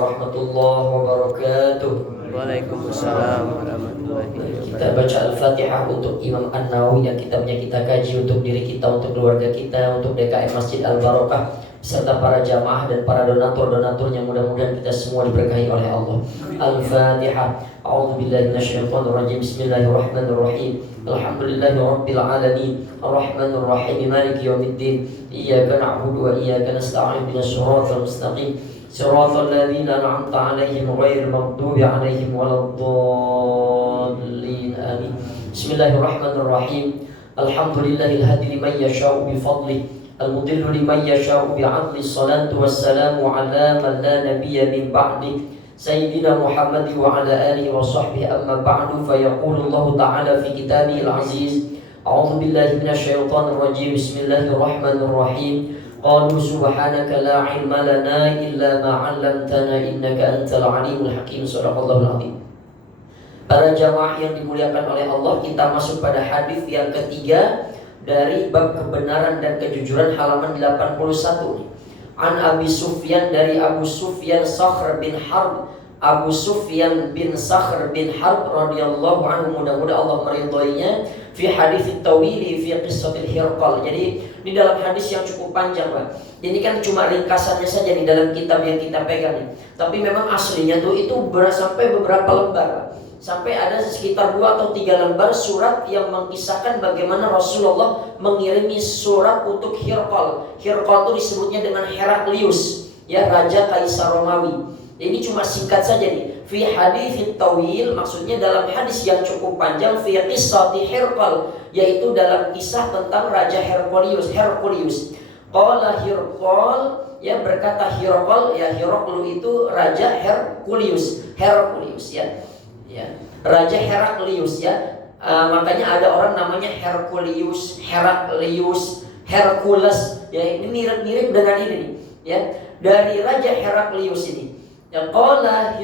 warahmatullahi wabarakatuh. Waalaikumsalam warahmatullahi wabarakatuh. Kita baca Al-Fatihah untuk Imam An-Nawawi yang kitabnya kita kaji untuk diri kita, untuk keluarga kita, untuk DKM Masjid Al-Barokah serta para jamaah dan para donatur-donaturnya. Mudah-mudahan kita semua diberkahi oleh Allah. Al-Fatihah. A'udzubillahi minasyaitonir rajim. Bismillahirrahmanirrahim. Alhamdulillahirabbil alamin. Arrahmanir rahim. Maliki yaumiddin. Iyyaka na'budu wa iyyaka nasta'in. Ihdinas siratal mustaqim. Siratal ladzina an'amta 'alaihim ghairil maghdubi 'alaihim waladdallin. Amin. Bismillahirrahmanirrahim. Alhamdulillahil hadi liman yasha'u bi fadlihi al-mudillu liman yasha'u bi 'adli. Shalatu wassalamu 'ala man la nabiyya min ba'di Sayyidina Muhammad wa ala alihi wa sahbihi. Amma ba'du, fa yaqulu Allah ta'ala fi kitabihil aziz. A'udzu billahi minasyaitonir rajim. Bismillahirrahmanirrahim. Qalu subhanaka la 'ilma lana illa ma 'allamtana innaka antal 'alimul hakim. Shadaqallahul 'azim. Para jamaah yang dimuliakan oleh Allah, kita masuk pada hadis yang ketiga dari bab kebenaran dan kejujuran, halaman 81. An Abi Sufyan, dari Abu Sufyan Sakhr bin Harb, Abu Sufyan bin Sakhr bin Harb radhiyallahu anhu, mudah-mudahan Allah meridhoinya, fi hadits tawili fi qissatil Hirqal. Jadi di dalam hadis yang cukup panjang, Pak. Ini kan cuma ringkasannya saja di dalam kitab yang kita pegang nih. Tapi memang aslinya tuh itu sampai beberapa lembar, Pak. Sampai ada sekitar 2 atau 3 lembar surat yang mengisahkan bagaimana Rasulullah mengirimi surat untuk Hirqal. Hirqal itu disebutnya dengan Heraklius, ya, raja Kaisar Romawi. Ini cuma singkat saja nih. Fi hadits tawil, maksudnya dalam hadis yang cukup panjang, fi qissati Hirqal, yaitu dalam kisah tentang raja Herculius. Qala Hirqal, ya, berkata Hirqal, ya, Hirqal itu raja Herculius, ya. Ya, Raja Heraklius, ya. Makanya ada orang namanya Herculius, Heraklius, Hercules, ya, ini mirip-mirip dengan ini nih, ya, dari Raja Heraklius ini. Ya, qala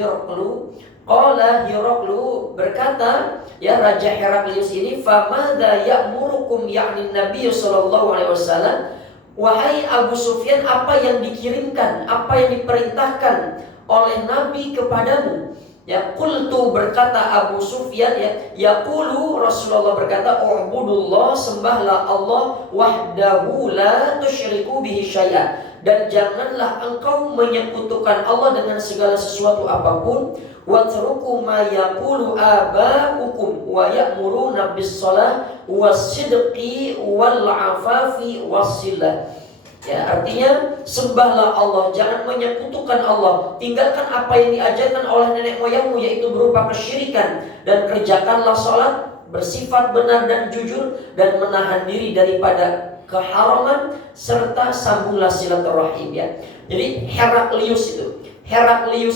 Hiraqlu berkata, ya, Raja Heraklius ini, famadza ya'murukum, yakni Nabi sallallahu alaihi wasallam, wahai Abu Sufyan, apa yang dikirimkan, apa yang diperintahkan oleh Nabi kepadamu? Ya, qultu, berkata Abu Sufyan, ya, yaqulu, Rasulullah berkata, ubudullah, sembahlah Allah, wahdahu la tusyriku bihi syai'a, dan janganlah engkau menyekutukan Allah dengan segala sesuatu apapun, watruku ma yaqulu aba'ukum wa ya'muruna bis shalah was-sidqi wal 'afafi was-silah. Ya, artinya sembahlah Allah, jangan menyekutukan Allah, tinggalkan apa yang diajarkan oleh nenek moyangmu, yaitu berupa kesyirikan, dan kerjakanlah sholat, bersifat benar dan jujur, dan menahan diri daripada keharaman, serta sambunglah silaturahim, ya. Jadi Heraklius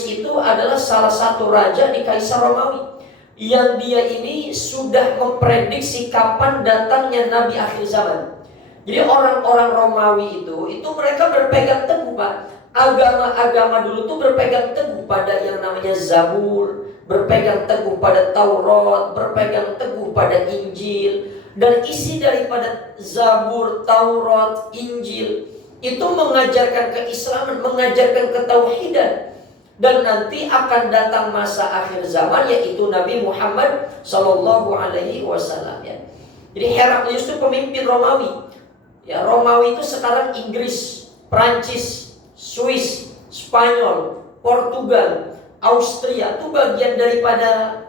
itu adalah salah satu raja di Kaisar Romawi, yang dia ini sudah memprediksi kapan datangnya Nabi akhir zaman. Jadi orang-orang Romawi itu mereka berpegang teguh, Pak. Agama-agama dulu tuh berpegang teguh pada yang namanya Zabur, berpegang teguh pada Taurat, berpegang teguh pada Injil. Dan isi daripada Zabur, Taurat, Injil itu mengajarkan keislaman, mengajarkan ketauhidan. Dan nanti akan datang masa akhir zaman, yaitu Nabi Muhammad sallallahu alaihi wasallam, ya. Jadi Heraklius itu pemimpin Romawi. Ya, Romawi itu sekarang Inggris, Prancis, Swiss, Spanyol, Portugal, Austria, itu bagian daripada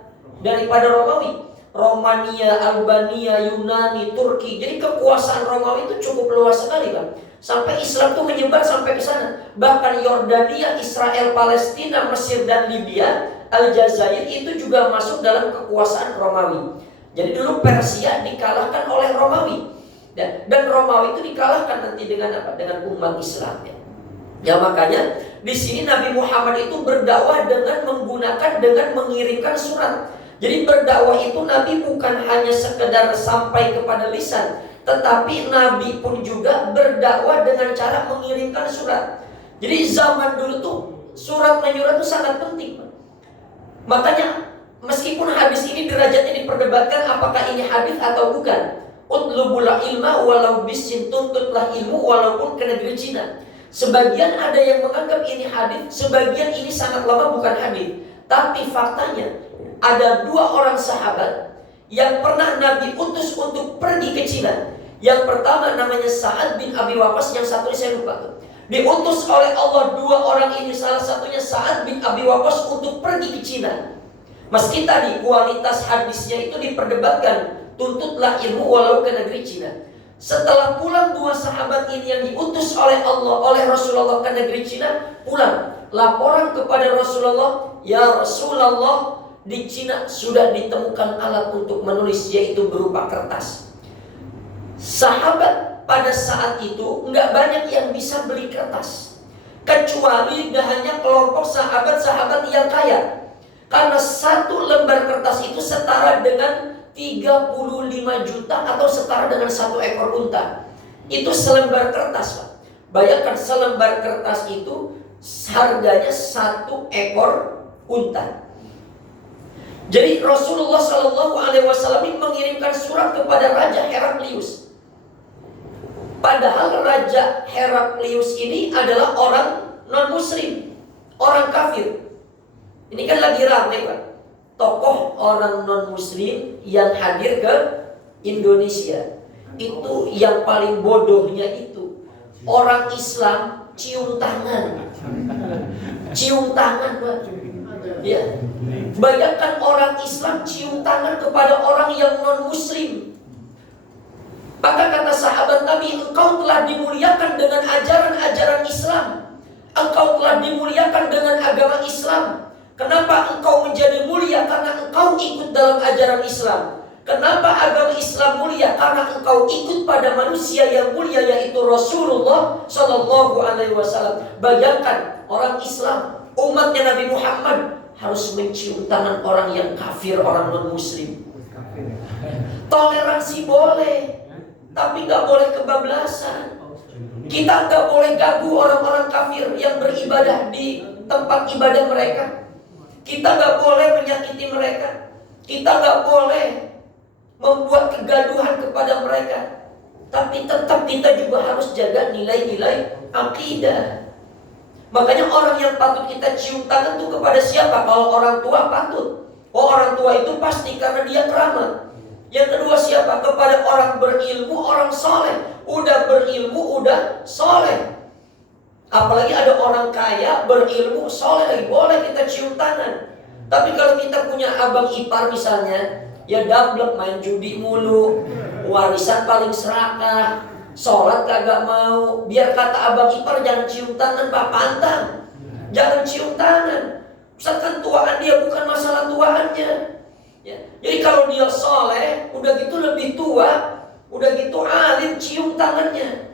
Romawi. Romania, Albania, Yunani, Turki. Jadi kekuasaan Romawi itu cukup luas sekali, Bang. Sampai Islam itu menyebar sampai ke sana. Bahkan Yordania, Israel, Palestina, Mesir dan Libya, Aljazair itu juga masuk dalam kekuasaan Romawi. Jadi dulu Persia dikalahkan oleh Romawi. Dan Romawi itu dikalahkan nanti dengan apa? Dengan umat Islam, ya. Ya, makanya di sini Nabi Muhammad itu berdakwah dengan mengirimkan surat. Jadi berdakwah itu Nabi bukan hanya sekedar sampai kepada lisan, tetapi Nabi pun juga berdakwah dengan cara mengirimkan surat. Jadi zaman dulu tuh surat menyurat itu sangat penting. Makanya meskipun hadis ini derajatnya diperdebatkan apakah ini hadis atau bukan. Utlubul ilma walau bisin, tuntutlah ilmu walaupun ke negeri Cina. Sebagian ada yang menganggap ini hadis, sebagian ini sangat lama bukan hadis. Tapi faktanya ada 2 orang sahabat yang pernah Nabi utus untuk pergi ke Cina. Yang pertama namanya Sa'ad bin Abi Waqqas, yang satu saya lupa. Diutus oleh Allah 2 orang ini, salah satunya Sa'ad bin Abi Waqqas untuk pergi ke Cina. Meski tadi kualitas hadisnya itu diperdebatkan, tuntutlah ilmu walau ke negeri Cina. Setelah pulang 2 sahabat ini yang diutus oleh Allah, oleh Rasulullah ke negeri Cina, pulang laporan kepada Rasulullah, ya Rasulullah, di Cina sudah ditemukan alat untuk menulis, yaitu berupa kertas. Sahabat pada saat itu nggak banyak yang bisa beli kertas, kecuali hanya kelompok sahabat-sahabat yang kaya. Karena 1 lembar kertas itu setara dengan 35 juta atau setara dengan 1 ekor unta. Itu selembar kertas, Pak. Bayangkan selembar kertas itu harganya 1 ekor unta. Jadi Rasulullah SAW mengirimkan surat kepada Raja Heraklius. Padahal Raja Heraklius ini adalah orang non-muslim, orang kafir. Ini kan lagi ramai, Pak, tokoh orang non-muslim yang hadir ke Indonesia. Itu yang paling bodohnya itu orang Islam cium tangan. Cium tangan, Pak. Ya. Bayangkan orang Islam cium tangan kepada orang yang non-muslim. Maka kata sahabat Nabi, engkau telah dimuliakan dengan ajaran-ajaran Islam. Engkau telah dimuliakan dengan agama Islam. Kenapa engkau menjadi mulia? Karena engkau ikut dalam ajaran Islam. Kenapa agama Islam mulia? Karena engkau ikut pada manusia yang mulia, yaitu Rasulullah Shallallahu Alaihi Wasallam. Bayangkan orang Islam, umatnya Nabi Muhammad, harus mencium tangan orang yang kafir, orang non-muslim. Toleransi boleh, tapi nggak boleh kebablasan. Kita nggak boleh ganggu orang-orang kafir yang beribadah di tempat ibadah mereka. Kita nggak boleh menyakiti mereka. Kita nggak boleh membuat kegaduhan kepada mereka. Tapi tetap kita juga harus jaga nilai-nilai akidah. Makanya orang yang patut kita cium tangan itu kepada siapa? Kalau orang tua patut. Oh, orang tua itu pasti karena dia keramat. Yang kedua siapa? Kepada orang berilmu, orang soleh. Udah berilmu, udah soleh. Apalagi ada orang kaya, berilmu, soleh, boleh kita cium tangan. Tapi kalau kita punya abang ipar misalnya, ya dablek, main judi mulu, warisan paling serakah, sholat kagak mau. Biar kata abang ipar, jangan cium tangan, Pak, pantang. Jangan cium tangan. Misalkan tuaan dia, bukan masalah tuaannya. Ya. Jadi kalau dia soleh, udah gitu lebih tua, udah gitu alim, cium tangannya.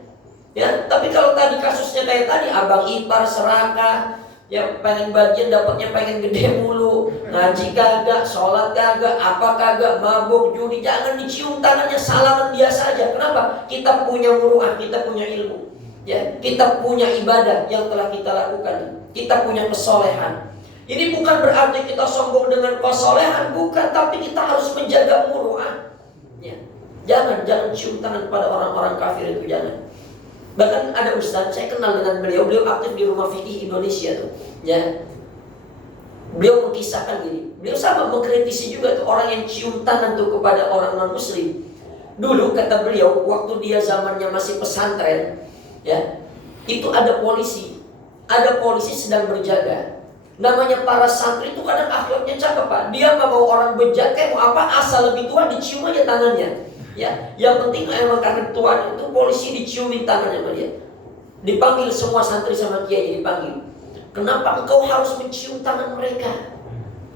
Ya, tapi kalau tadi kasusnya kayak tadi, abang ipar serakah, ya pengen bagian dapatnya pengen gede mulu, ngaji kagak, sholat kagak, apa kagak, mabuk, judi, jangan dicium tangannya, salaman biasa aja. Kenapa? Kita punya muruah, kita punya ilmu, ya, kita punya ibadah yang telah kita lakukan, kita punya kesolehan. Ini bukan berarti kita sombong dengan kesolehan, bukan, tapi kita harus menjaga muruah. Ya. Jangan cium tangan pada orang-orang kafir itu, jangan. Bahkan ada ustaz, saya kenal dengan beliau aktif di Rumah Fikih Indonesia tuh, ya. Beliau mengisahkan gini, beliau sama mengkritisi juga tuh orang yang cium tangan tuh kepada orang non muslim. Dulu kata beliau, waktu dia zamannya masih pesantren, ya, itu ada polisi sedang berjaga. Namanya para santri itu kadang akhlaknya cakep, Pak. Dia nggak mau orang bejat kayak mau apa, asal lebih tua dicium aja tangannya. Ya, yang penting emang karena Tuhan itu polisi diciumin tangannya sama dia. Dipanggil semua santri sama kiai, dipanggil. Kenapa engkau harus mencium tangan mereka?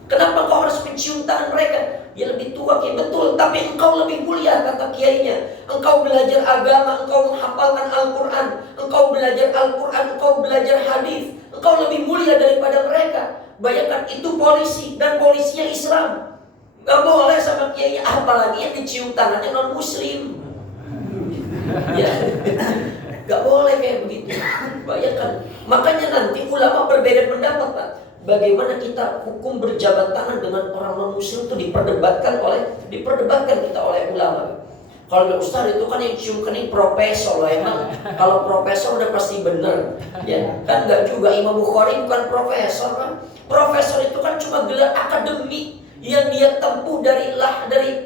Kenapa engkau harus mencium tangan mereka? Ya lebih tua kiai, betul, tapi engkau lebih mulia kata kiainya. Engkau belajar agama, engkau menghafalkan Al-Quran, engkau belajar Al-Quran, engkau belajar hadis, engkau lebih mulia daripada mereka. Bayangkan itu polisi, dan polisinya Islam. Gak boleh sama kiai, apalagi yang dicium tangannya non muslim. Ya, gak boleh kayak begitu. Bayangkan. Makanya nanti ulama berbeda pendapat, Pak. Bagaimana kita hukum berjabat tangan dengan orang non muslim itu diperdebatkan kita oleh ulama. Kalau Ustaz itu kan yang cium kening profesor lah, emang kalau profesor udah pasti bener, ya kan nggak juga. Imam Bukhari bukan profesor kan. Profesor itu kan cuma gelar akademik yang dia tempuh dari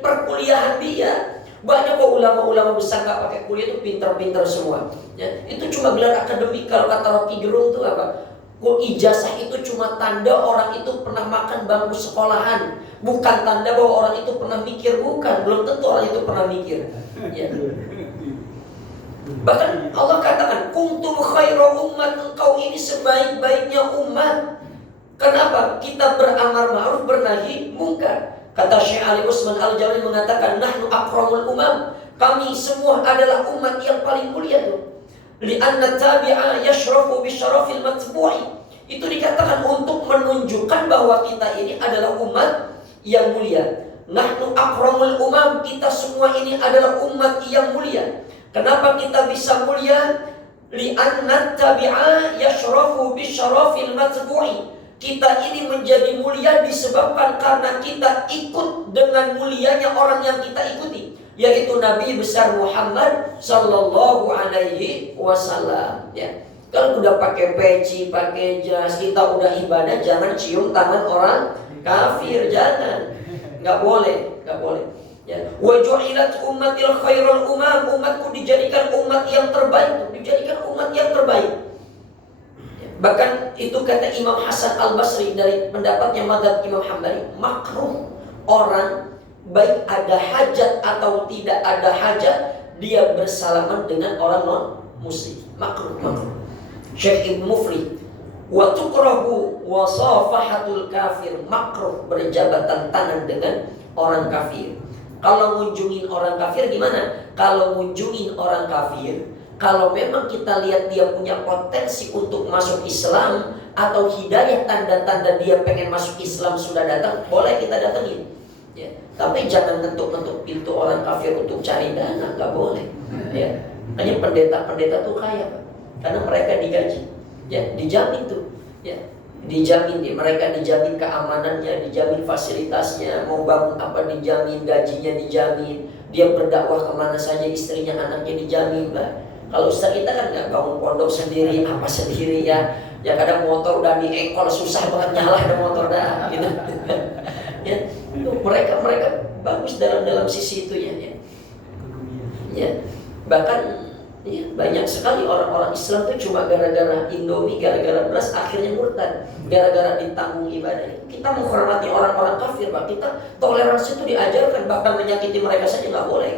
perkuliahan dia. Banyak kok ulama-ulama besar nggak pakai kuliah itu pintar-pintar semua. Ya, itu cuma gelar akademik. Kalau kata Rocky Gerung itu apa? Kok ijazah itu cuma tanda orang itu pernah makan bangku sekolahan, bukan tanda bahwa orang itu pernah mikir. Bukan, belum tentu orang itu pernah mikir. Ya. Bahkan Allah katakan, kuntum khairu ummat, engkau ini sebaik-baiknya umat. Kenapa? Kita beramar ma'ruf bernahi mungkar. Kata Syekh Ali Usman Al-Jalali mengatakan, nahnu akramul umam, kami semua adalah umat yang paling mulia tuh. Li'anna tabi'a yashrafu bisyarafil matbu'i. Itu dikatakan untuk menunjukkan bahwa kita ini adalah umat yang mulia. Nahnu akramul umam, kita semua ini adalah umat yang mulia. Kenapa kita bisa mulia? Li'anna tabi'a yashrafu bisyarafil matbu'i. Kita ini menjadi mulia disebabkan karena kita ikut dengan mulianya orang yang kita ikuti, yaitu Nabi besar Muhammad Sallallahu Alaihi Wasallam. Ya, kalau udah pakai peci, pakai jas, kita udah ibadah, jangan cium tangan orang kafir, jangan, nggak boleh, nggak boleh. Ya, wajulat ummatil khairul umam, umatku dijadikan umat yang terbaik, dijadikan umat yang terbaik. Bahkan itu kata Imam Hasan Al-Basri dari pendapatnya mazhab Imam Hambali, makruh orang baik ada hajat atau tidak ada hajat dia bersalaman dengan orang non muslim. Makruh. Syekh Ibn Mufri, wa tukrahu wasafahatul kafir, makruh berjabatan tangan dengan orang kafir. Kalau ngunjungin orang kafir gimana? Kalau ngunjungin orang kafir, kalau memang kita lihat dia punya potensi untuk masuk Islam atau hidayah, tanda-tanda dia pengen masuk Islam sudah datang, boleh kita datengin. Ya, tapi jangan ngetuk-ngetuk pintu orang kafir untuk cari dana, nggak boleh. Ya, hanya pendeta-pendeta tuh kaya, Pak, karena mereka digaji. Ya, dijamin tuh. Ya, dijamin mereka dijamin keamanannya, dijamin fasilitasnya, mau bangun apa dijamin, gajinya dijamin, dia berdakwah kemana saja istrinya, anaknya dijamin, Pak. Kalau Ustaz kita kan nggak bangun pondok sendiri, apa sendiri ya. Ya kadang motor udah diengkol susah banget nyala ada motor dah gitu. Ya, mereka bagus dalam sisi itu ya. Ya, bahkan ya, banyak sekali orang-orang Islam tuh cuma gara-gara Indomie, gara-gara beras akhirnya murtad, gara-gara ditanggung ibadah. Kita menghormati orang-orang kafir, Pak. Kita toleransi itu diajarkan, bahkan menyakiti mereka saja nggak boleh.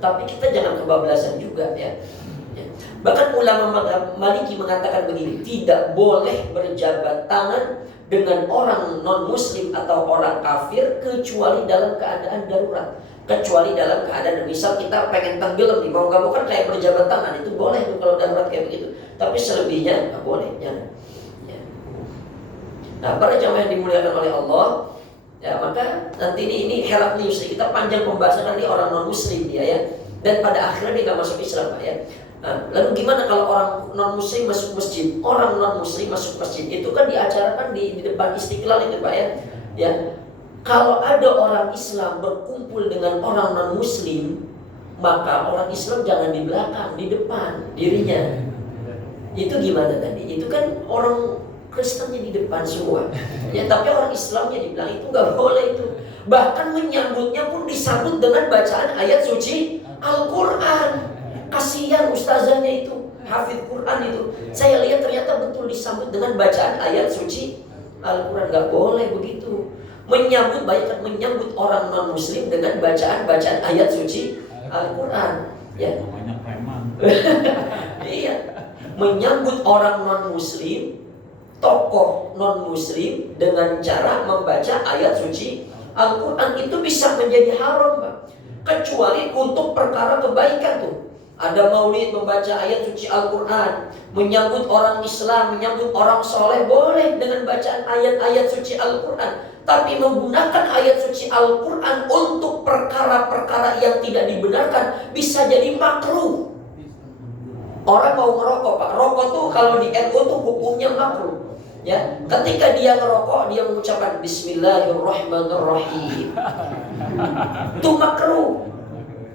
Tapi kita jangan kebablasan juga ya. Bahkan ulama Maliki mengatakan begini, tidak boleh berjabat tangan dengan orang non-muslim atau orang kafir kecuali dalam keadaan darurat. Kecuali dalam keadaan, misal kita pengen tenggelam nih, mau nggak mau kan kayak berjabat tangan, itu boleh tuh kalau darurat kayak begitu. Tapi selebihnya nggak boleh, jangan. Ya. Nah, para jamaah yang dimuliakan oleh Allah, ya maka nanti ini Heraklius, kita panjang pembahasan ini orang non-muslim dia ya, dan pada akhirnya dia nggak masuk Islam, Pak ya. Nah, lalu gimana kalau orang non-muslim masuk masjid? Orang non-muslim masuk masjid itu kan diacarakan di depan Istiqlal itu, Pak ya. Ya, kalau ada orang Islam berkumpul dengan orang non-muslim, maka orang Islam jangan di belakang, di depan dirinya. Itu gimana tadi? Itu kan orang Kristennya di depan semua. Ya, tapi orang Islamnya di belakang, itu nggak boleh itu. Bahkan menyambutnya pun disambut dengan bacaan ayat suci Al-Quran. Kasihan ustazahnya itu, hafidh Quran itu. Saya lihat ternyata betul disambut dengan bacaan ayat suci Al-Quran. Gak boleh begitu. Menyambut orang non-muslim dengan bacaan ayat suci Al-Quran. Ya. Iya. Menyambut orang non-muslim, tokoh non-muslim dengan cara membaca ayat suci Al-Quran itu bisa menjadi haram, Pak. Kecuali untuk perkara kebaikan tuh. Ada maulid membaca ayat suci Al-Quran, menyambut orang Islam, menyambut orang soleh, boleh dengan bacaan ayat-ayat suci Al-Quran. Tapi menggunakan ayat suci Al-Quran untuk perkara-perkara yang tidak dibenarkan bisa jadi makruh. Orang mau ngerokok, Pak, rokok tuh kalau di NU tuh hukumnya makruh. Ya, ketika dia ngerokok, dia mengucapkan Bismillahirrahmanirrahim. Itu makruh.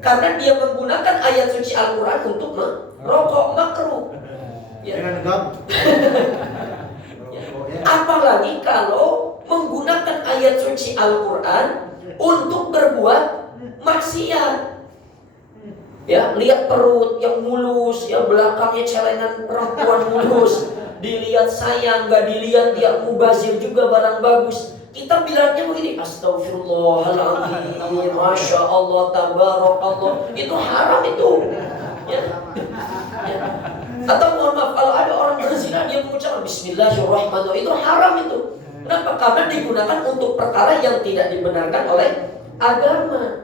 Karena dia menggunakan ayat suci Al-Quran untuk merokok, makruh. Ya. Apalagi kalau menggunakan ayat suci Al-Quran untuk berbuat maksiat. Ya, lihat perut yang mulus, ya belakangnya celengan perempuan mulus, dilihat sayang, gak dilihat dia mubazir juga barang bagus. Kita bilangnya begini, astagfirullahaladzim, masya Allah, tabarakallah. Itu haram itu. Ya. Ya. Atau mohon maaf, kalau ada orang berzina dia mengucapkan bismillahirrahmanirrahim, itu haram itu. Kenapa? Karena digunakan untuk perkara yang tidak dibenarkan oleh agama.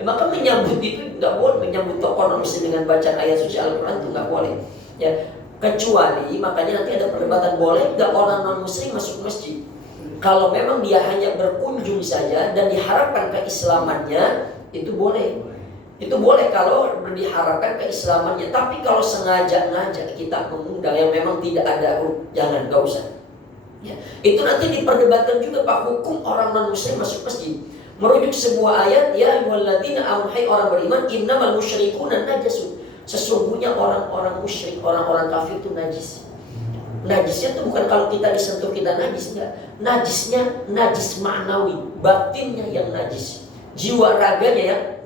Maka menyambut itu nggak boleh, menyambut tokoh muslim dengan bacaan ayat suci Al-Quran itu nggak boleh. Ya, kecuali makanya nanti ada perdebatan boleh nggak orang non muslim masuk masjid. Kalau memang dia hanya berkunjung saja dan diharapkan keislamannya, itu boleh. Itu boleh kalau diharapkan keislamannya. Tapi kalau sengaja-ngaja kita mengundang yang memang tidak ada, jangan, nggak usah. Ya, itu nanti diperdebatkan juga Pak, hukum orang non muslim masuk masjid. Merujuk sebuah ayat, ya ayyuhalladzina amanu, hai orang beriman, innamal musyrikuna najasun. Sesungguhnya orang-orang musyrik, orang-orang kafir itu najis. Najisnya itu bukan kalau kita disentuh kita najis, enggak. Najisnya najis ma'nawi, batinnya yang najis. Jiwa raganya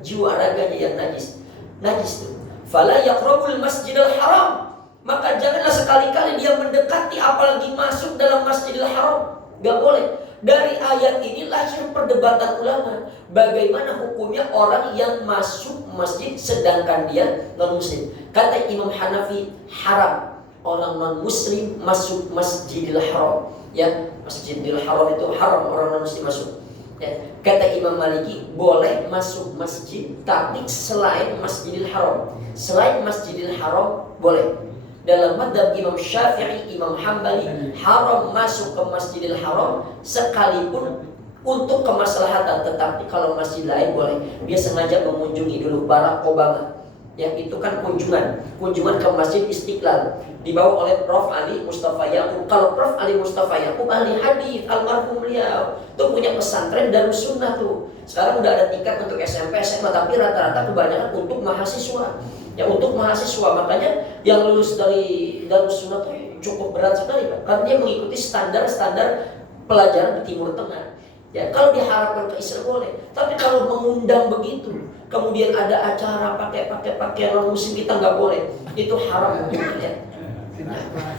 yang najis. Najis itu. Fala yaqrabul masjidal haram. Maka janganlah sekali-kali dia mendekati apalagi masuk dalam Masjidil Haram. Enggak boleh. Dari ayat ini lahir perdebatan ulama. Bagaimana hukumnya orang yang masuk masjid sedangkan dia non-muslim. Kata Imam Hanafi, haram orang non-muslim masuk Masjidil Haram. Ya, Masjidil Haram itu haram orang non-muslim masuk. Ya. Kata Imam Maliki, boleh masuk masjid tapi selain Masjidil Haram. Selain Masjidil Haram boleh. Dalam madhab Imam Syafi'i, Imam Hambali, haram masuk ke Masjidil Haram sekalipun untuk kemaslahatan. Tetapi kalau masjid lain boleh. Dia sengaja mengunjungi dulu Barack Obama. Ya, itu kan kunjungan ke Masjid Istiqlal dibawa oleh Prof. Ali Mustafa Yaqub. Kalau Prof. Ali Mustafa Yaqub ahli hadis, almarhum beliau tuh punya pesantren Darus Sunnah tuh. Sekarang udah ada tingkat untuk SMP, SMA, tapi rata-rata kebanyakan untuk mahasiswa. Ya, untuk mahasiswa, makanya yang lulus dari Darus Sunnah tuh cukup berat sekali, Pak. Karena dia mengikuti standar-standar pelajaran di Timur Tengah. Ya, kalau diharapkan ke Islam boleh, tapi kalau mengundang begitu, kemudian ada acara pakai pakaian non muslim, kita nggak boleh. Itu haram ya.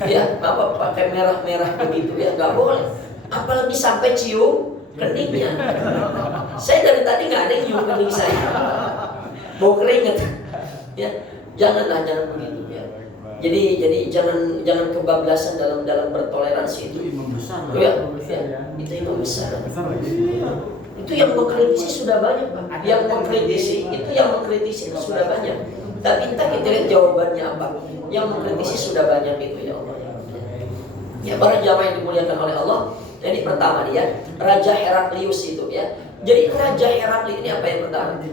Ya, apa pakai merah-merah begitu ya, nggak boleh. Apalagi sampai cium keningnya. Saya dari tadi nggak ada yang cium kening saya. Bau keringet. Ya, jangan begitu ya. Jadi jangan kebablasan dalam bertoleransi itu. Imam besar. Ya, itu imam besar. Itu yang mengkritisi sudah banyak, Pak. Yang mengkritisi itu sudah banyak. Tapi entah kita lihat jawabannya apa. Yang mengkritisi sudah banyak itu, ya Allah. Ya, para jamaah yang dimuliakan oleh Allah. Jadi pertama dia Raja Heraklius itu ya. Jadi Raja Heraklius ini apa yang pertama?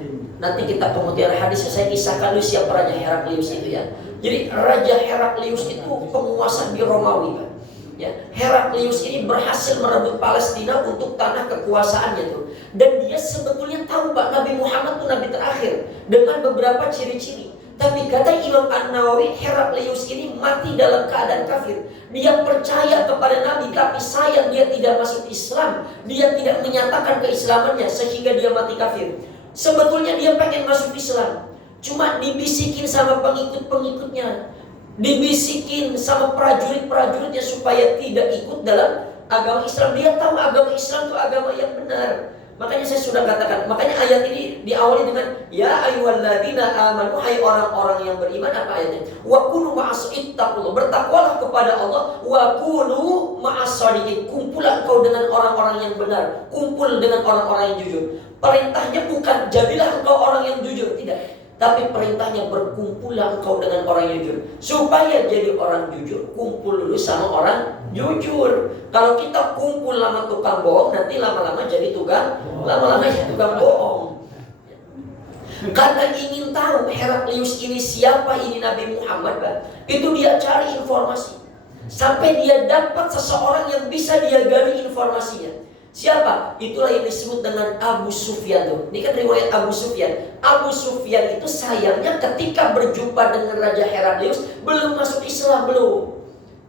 Nanti kita kemudian hadisnya saya kisahkan dulu siapa Raja Heraklius itu ya. Jadi Raja Heraklius itu penguasa di Romawi, Pak. Ya, Heraklius ini berhasil merebut Palestina untuk tanah kekuasaannya tuh. Dan dia sebetulnya tahu, Pak, Nabi Muhammad itu nabi terakhir dengan beberapa ciri-ciri. Tapi kata Imam An-Nawawi, Heraklius ini mati dalam keadaan kafir. Dia percaya kepada Nabi, tapi sayang dia tidak masuk Islam. Dia tidak menyatakan keislamannya sehingga dia mati kafir. Sebetulnya dia pengen masuk Islam, cuma dibisikin sama pengikut-pengikutnya, dibisikin sama prajurit-prajuritnya supaya tidak ikut dalam agama Islam. Dia tahu agama Islam itu agama yang benar. Makanya saya sudah katakan, makanya ayat ini diawali dengan ya ayyuhalladzina amanu, hai orang-orang yang beriman. Apa ayatnya? Wa kunu ma'as-ittaqullah, bertakwalah kepada Allah. Wa kunu ma'as-shadiqin, kumpulah kau dengan orang-orang yang benar, kumpul dengan orang-orang yang jujur. Perintahnya bukan jadilah engkau orang yang jujur, tidak. Tapi perintahnya berkumpullah engkau dengan orang yang jujur. Supaya jadi orang jujur, kumpul dulu sama orang jujur. Kalau kita kumpul sama tukang bohong, nanti lama-lama jadi tukang bohong. Karena ingin tahu Heraklius ini siapa, ini Nabi Muhammad, Pak. Itu dia cari informasi. Sampai dia dapat seseorang yang bisa dia gali informasinya. Siapa? Itulah yang disebut dengan Abu Sufyan tuh. Ini kan riwayat Abu Sufyan. Abu Sufyan itu sayangnya ketika berjumpa dengan Raja Heraklius belum masuk Islam, belum.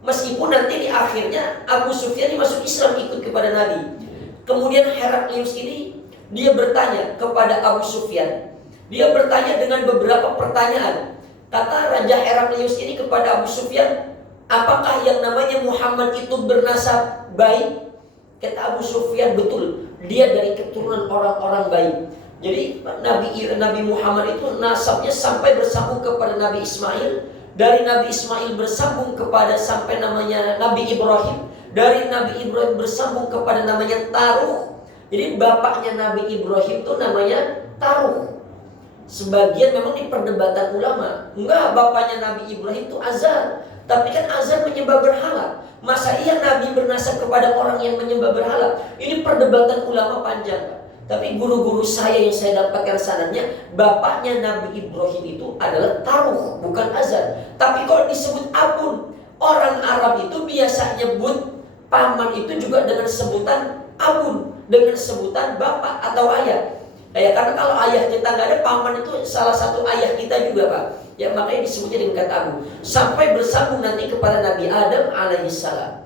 Meskipun nanti di akhirnya Abu Sufyan ini masuk Islam, ikut kepada Nabi. Kemudian Heraklius ini dia bertanya kepada Abu Sufyan. Dia bertanya dengan beberapa pertanyaan. Kata Raja Heraklius ini kepada Abu Sufyan, apakah yang namanya Muhammad itu bernasab baik? Kata Abu Sufyan, betul, dia dari keturunan orang-orang baik. Jadi Nabi Muhammad itu nasabnya sampai bersambung kepada Nabi Ismail. Dari Nabi Ismail bersambung kepada sampai namanya Nabi Ibrahim. Dari Nabi Ibrahim bersambung kepada namanya Taruh. Jadi bapaknya Nabi Ibrahim itu namanya Taruh. Sebagian memang di perdebatan ulama, enggak, bapaknya Nabi Ibrahim itu Azar. Tapi kan Azar menyembah berhala. Masa iya Nabi bernasab kepada orang yang menyembah berhala? Ini perdebatan ulama panjang, Pak. Tapi guru-guru saya yang saya dapatkan sanadnya, bapaknya Nabi Ibrahim itu adalah Taruh, bukan Azar. Tapi kalau disebut Abun, orang Arab itu biasa nyebut paman itu juga dengan sebutan Abun, dengan sebutan bapak atau ayah. Ya, karena kalau ayah kita nggak ada, paman itu salah satu ayah kita juga, Pak. Ya, makanya disebutnya dengan kata Abu. Sampai bersambung nanti kepada Nabi Adam alaihissalam.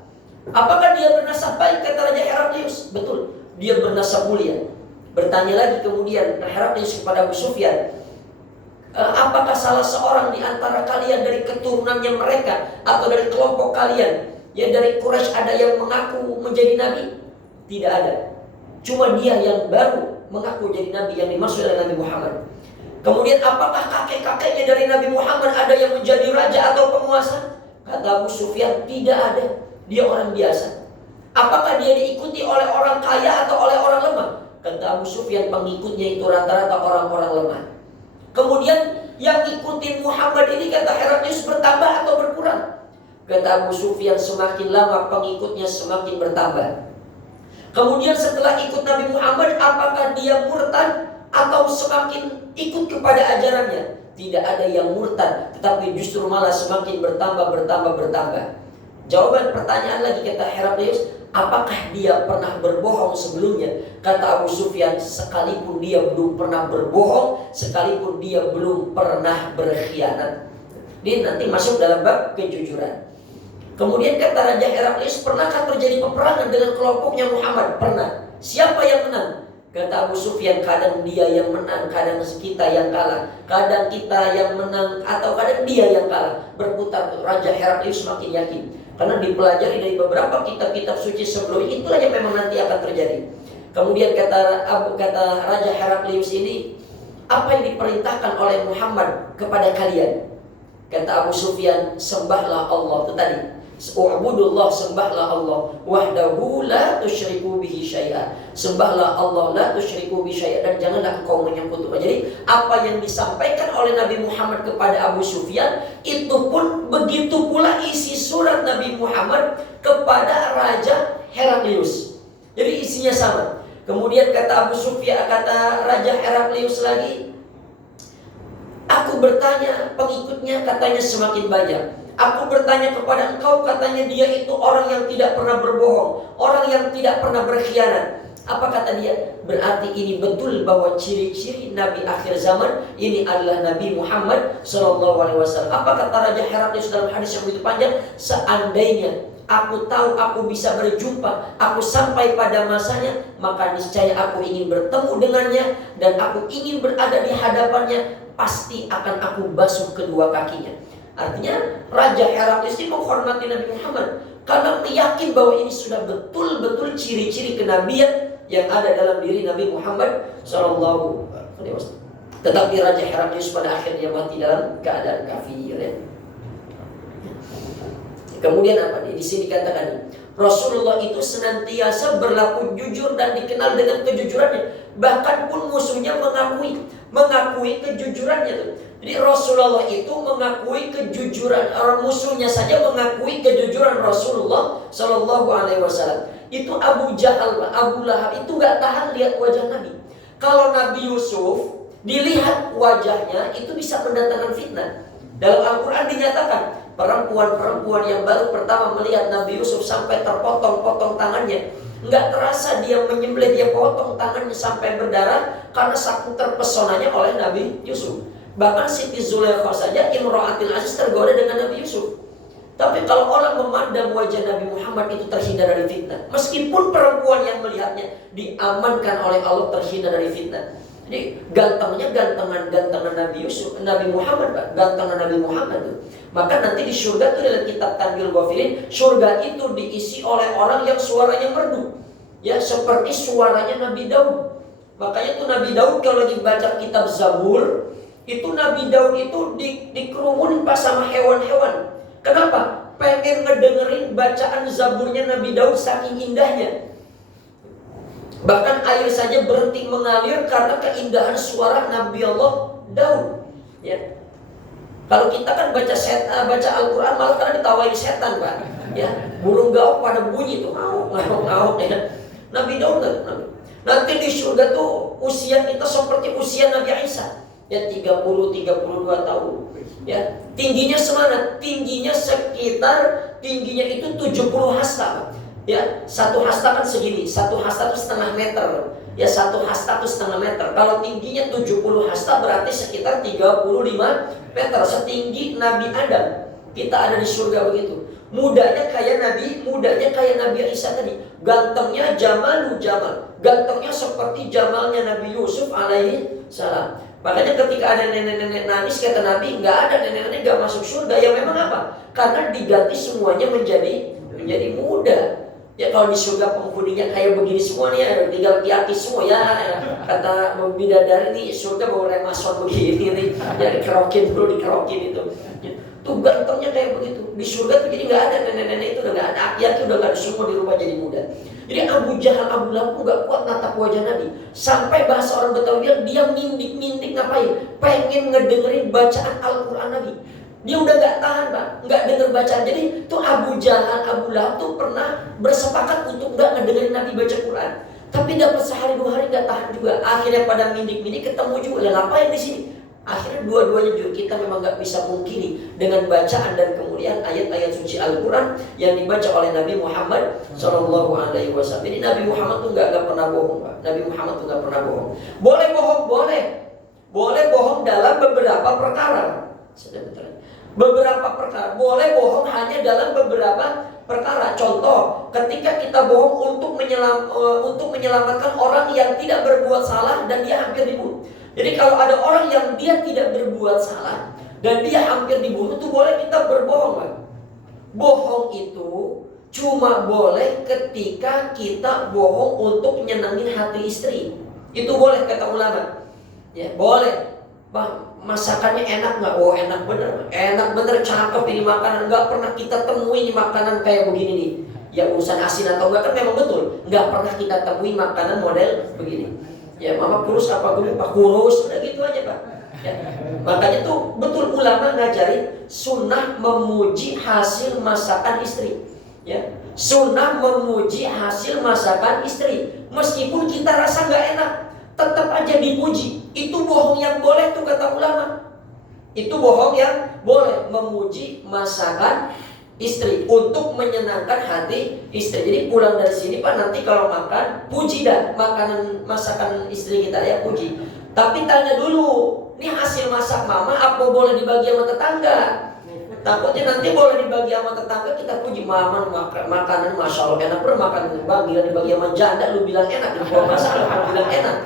Apakah dia bernasab baik? Kata Raja Heraklius. Betul, dia bernasab mulia. Bertanya lagi kemudian Heraklius kepada Abu Sufyan, apakah salah seorang di antara kalian dari keturunannya mereka atau dari kelompok kalian, ya dari Quraisy, ada yang mengaku menjadi nabi? Tidak ada. Cuma dia yang baru mengaku jadi nabi, yang dimaksud adalah Nabi Muhammad. Kemudian apakah kakek-kakeknya dari Nabi Muhammad ada yang menjadi raja atau penguasa? Kata Abu Sufyan, tidak ada. Dia orang biasa. Apakah dia diikuti oleh orang kaya atau oleh orang lemah? Kata Abu Sufyan, pengikutnya itu rata-rata orang-orang lemah. Kemudian yang ikutin Muhammad ini, kata Heraklius, bertambah atau berkurang? Kata Abu Sufyan, semakin lama pengikutnya semakin bertambah. Kemudian setelah ikut Nabi Muhammad, apakah dia murtad atau semakin ikut kepada ajarannya? Tidak ada yang murtad, tetapi justru malah semakin bertambah. Jawaban pertanyaan lagi, kata Heraklius, apakah dia pernah berbohong sebelumnya? Kata Abu Sufyan, sekalipun dia belum pernah berbohong, sekalipun dia belum pernah berkhianat. Dia nanti masuk dalam bab kejujuran. Kemudian kata Raja Heraklius, pernahkah terjadi peperangan dengan kelompoknya Muhammad? Pernah. Siapa yang menang? Kata Abu Sufyan, kadang dia yang menang, kadang kita yang kalah. Kadang kita yang menang atau kadang dia yang kalah. Berputar. Raja Heraklius makin yakin, karena dipelajari dari beberapa kitab-kitab suci sebelumnya, itulah yang memang nanti akan terjadi. Kemudian kata Raja Heraklius ini, apa yang diperintahkan oleh Muhammad kepada kalian? Kata Abu Sufyan, sembahlah Allah. Itu tadi, U'budullah, sembahlah Allah, wahdahu la tusyriku bihi syai'a. Sembahlah Allah, la tusyriku bihi syai'a, dan janganlah engkau menyekutukan. Jadi apa yang disampaikan oleh Nabi Muhammad kepada Abu Sufyan, itu pun begitu pula isi surat Nabi Muhammad kepada Raja Heraklius. Jadi isinya sama. Kemudian kata Abu Sufyan, kata Raja Heraklius lagi, aku bertanya, pengikutnya katanya semakin banyak. Aku bertanya kepada engkau, katanya dia itu orang yang tidak pernah berbohong, orang yang tidak pernah berkhianat. Apa kata dia? Berarti ini betul bahwa ciri-ciri Nabi akhir zaman ini adalah Nabi Muhammad SAW. Apa kata Raja Heraklius dalam hadis yang begitu panjang? Seandainya aku tahu aku bisa berjumpa, aku sampai pada masanya, maka niscaya aku ingin bertemu dengannya dan aku ingin berada di hadapannya. Pasti akan aku basuh kedua kakinya. Artinya Raja Heraklius ini menghormati Nabi Muhammad karena yakin bahwa ini sudah betul-betul ciri-ciri kenabian yang ada dalam diri Nabi Muhammad SAW. Tetapi Raja Heraklius pada akhirnya mati dalam keadaan kafir, ya. Kemudian apa? Di sini dikatakan, Rasulullah itu senantiasa berlaku jujur dan dikenal dengan kejujurannya. Bahkan pun musuhnya mengakui kejujurannya. Jadi Rasulullah itu mengakui kejujuran, orang musuhnya saja mengakui kejujuran Rasulullah Shallallahu Alaihi Wasallam. Itu Abu Jahal, Abu Lahab itu gak tahan lihat wajah Nabi. Kalau Nabi Yusuf dilihat wajahnya itu bisa mendatangkan fitnah. Dalam Al-Quran dinyatakan, perempuan-perempuan yang baru pertama melihat Nabi Yusuf sampai terpotong-potong tangannya, Nggak terasa dia menyembelih, dia potong tangannya sampai berdarah karena saking terpesonanya oleh Nabi Yusuf. Bahkan Siti Zulaikha saja Imra'atil Aziz tergoda dengan Nabi Yusuf. Tapi kalau orang memandang wajah Nabi Muhammad itu terhindar dari fitnah, meskipun perempuan yang melihatnya diamankan oleh Allah terhindar dari fitnah. Jadi gantengnya gantengan Nabi Yusuf, Nabi Muhammad, Pak. Gantengan Nabi Muhammad itu. Maka nanti di surga itu dalam kitab Tanbihul Ghafilin, surga itu diisi oleh orang yang suaranya merdu. Ya, seperti suaranya Nabi Daud. Makanya tuh Nabi Daud kalau lagi baca kitab Zabur, itu Nabi Daud itu dikerumunin pas sama hewan-hewan. Kenapa? Pengen ngedengerin bacaan Zaburnya Nabi Daud saking indahnya. Bahkan air saja berhenti mengalir karena keindahan suara Nabi Allah Daud. Ya. Kalau kita kan baca Al-Quran malah karena ditawain setan, Pak. Ya, burung gauk pada bunyi tuh, ngauk ya. Nabi Daud nanti di surga tuh usia kita seperti usia Nabi Isa. Ya 32 tahun. Ya, tingginya semana? Tingginya itu 70 hasta. Ya, satu hasta kan segini, satu hasta itu setengah meter. Ya, satu hasta itu setengah meter. Kalau tingginya 70 hasta berarti sekitar 35 meter, setinggi Nabi Adam. Kita ada di surga begitu. Mudanya kayak Nabi Isa tadi. Gantengnya jamal. Gantengnya seperti jamalnya Nabi Yusuf alaihi salam. Makanya ketika ada nenek-nenek nangis, kata Nabi, nggak ada nenek-nenek nggak masuk surga. Ya memang apa? Karena diganti semuanya menjadi muda. Ya kalau di surga penghuninya kayak begini semua nih, ya, tinggal kiaki semua ya. Kata bidadari nih, surga bawa remason begini nih. Ya dikerokin itu. Tuh gantengnya kayak begitu. Di surga tuh jadi nggak ada nenek-nenek itu, udah nggak ada. Aki-aki udah nggak ada, semua dirubah jadi muda. Jadi Abu Jahal, Abu Lahab nggak kuat natap wajah Nabi. Sampai bahasa orang Betawi dia mindik ngapain? Pengen ngedengerin bacaan Al-Quran Nabi. Dia udah nggak tahan, Pak, nggak denger bacaan. Jadi tuh Abu Jahal, Abu Lahab tuh pernah bersepakat untuk nggak ngedengerin Nabi baca Quran. Tapi dapat sehari 2 hari nggak tahan juga. Akhirnya pada mindik ketemu juga. Ya ngapain di sini? Akhirnya dua-duanya juga kita memang nggak bisa mungkiri dengan bacaan dan kemudian ayat-ayat suci Al-Quran yang dibaca oleh Nabi Muhammad Shallallahu Alaihi Wasallam. Jadi Nabi Muhammad tuh nggak pernah bohong, Pak. Nabi Muhammad tuh nggak pernah bohong. Boleh bohong, boleh bohong dalam beberapa perkara. Beberapa perkara boleh bohong hanya dalam beberapa perkara. Contoh, ketika kita bohong untuk menyelamatkan orang yang tidak berbuat salah dan dia hampir dibunuh. Jadi kalau ada orang yang dia tidak berbuat salah dan dia hampir dibunuh, itu boleh kita berbohong, Pak. Bohong itu cuma boleh ketika kita bohong untuk nyenengin hati istri. Itu boleh kata ulama. Ya, boleh. Bang, masakannya enak nggak? Oh, enak bener, cakep ini makanan. Nggak pernah kita temui makanan kayak begini nih. Ya urusan asin atau enggak kan memang betul. Nggak pernah kita temui makanan model begini. Ya mama kurus apa gue Pak kurus, udah gitu aja Pak. Ya. Makanya tuh betul ulama ngajarin sunnah memuji hasil masakan istri. Ya, sunnah memuji hasil masakan istri. Meskipun kita rasa nggak enak, tetap aja dipuji. Itu bohong yang boleh tuh kata ulama. Itu bohong yang boleh memuji masakan istri untuk menyenangkan hati istri. Jadi pulang dari sini Pak, nanti kalau makan puji dah makanan masakan istri kita ya, puji. Tapi tanya dulu, ini hasil masak mama apa boleh dibagi sama tetangga? Takutnya nanti boleh dibagi sama tetangga, kita puji mama makanan masya Allah enak, makan dibagi sama janda lu bilang enak, di bawah masalah lu bilang enak.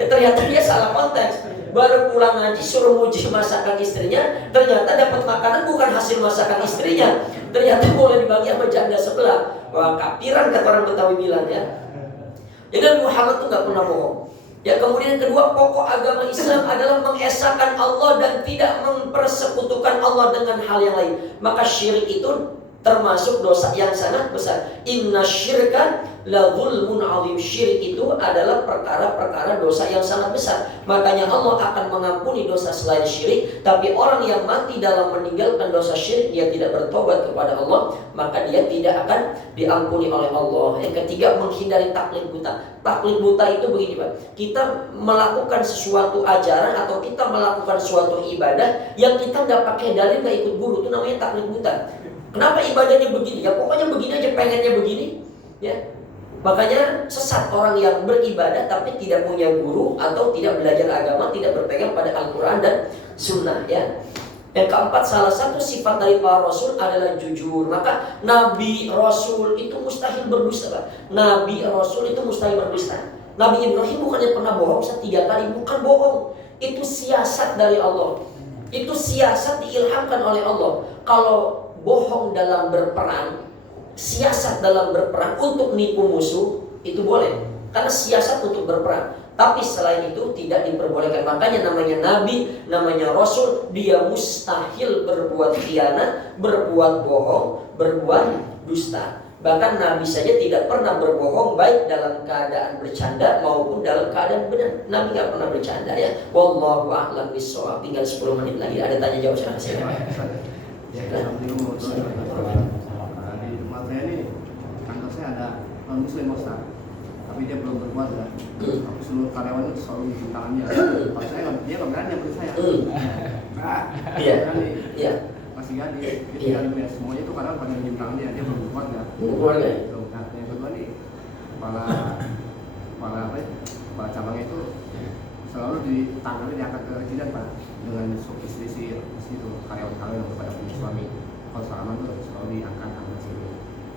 Ya ternyata dia salah konteks. Baru pulang ngaji suruh muji masakan istrinya, ternyata dapat makanan bukan hasil masakan istrinya, ternyata boleh dibagi sama janda sebelah. Wah, kapiran kata orang Betawi bilang ya. Jadi Muhammad tuh nggak pernah bohong. Ya, kemudian yang kedua, pokok agama Islam adalah mengesahkan Allah dan tidak mempersekutukan Allah dengan hal yang lain. Maka syirik itu termasuk dosa yang sangat besar. Inna syirka la zulmun azim. Syirik itu adalah perkara-perkara dosa yang sangat besar. Makanya Allah akan mengampuni dosa selain syirik. Tapi orang yang mati dalam meninggalkan dosa syirik, dia tidak bertobat kepada Allah, maka dia tidak akan diampuni oleh Allah. Yang ketiga, menghindari taklid buta. Taklid buta itu begini Pak, kita melakukan sesuatu ajaran atau kita melakukan suatu ibadah yang kita nggak pakai dalil, nggak ikut guru, itu namanya taklid buta. Kenapa ibadahnya begini? Ya pokoknya begini aja, pengennya begini. Ya, Makanya sesat orang yang beribadah tapi tidak punya guru atau tidak belajar agama, tidak berpegang pada Al-Quran dan Sunnah ya. Yang keempat, salah satu sifat dari para Rasul adalah jujur. Maka Nabi Rasul itu mustahil berdusta Pak. Nabi Rasul itu mustahil berdusta. Nabi Ibrahim bukannya pernah bohong 3 kali, bukan bohong. Itu siasat dari Allah. Itu siasat diilhamkan oleh Allah. Kalau bohong dalam berperang, siasat dalam berperang untuk nipu musuh, itu boleh. Karena siasat untuk berperang. Tapi selain itu tidak diperbolehkan. Makanya namanya Nabi, namanya Rasul, dia mustahil berbuat khianat, berbuat bohong, berbuat dusta. Bahkan Nabi saja tidak pernah berbohong, baik dalam keadaan bercanda maupun dalam keadaan benar. Nabi nggak pernah bercanda ya. Wallahu a'lam bishawab. Tinggal 10 menit lagi. Ada tanya jawab silakan. Ya, di rumah saya ini kantor saya ada non muslim Ustaz, tapi dia belum berbuat ya. Tapi seluruh karyawan itu selalu mencuci tangannya. Kalau saya dia nggak berani beri saya. Iya. Iya. Masih ganti. Dia ganti semuanya itu kadang pada mencuci tangannya, dia belum berbuat ya. Boleh. Nah, yang kedua nih kepala cabang itu selalu ditangani diangkat ke jidat Pak dengan istri itu karyawan kepada punya suami. Kalau salaman tuh selalu diangkat sini.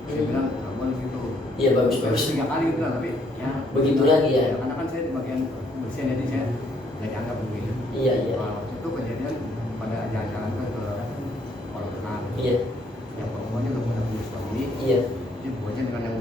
Dia bilang nggak boleh situ. Iya bagus. 3 kali gitu lah, tapi ya begitu lagi ya. karena kan saya di bagian bersihan jadi saya nggak dianggap begini. Iya. Waktu itu kejadian pada jalan-jalan ke kolam renang. Iya.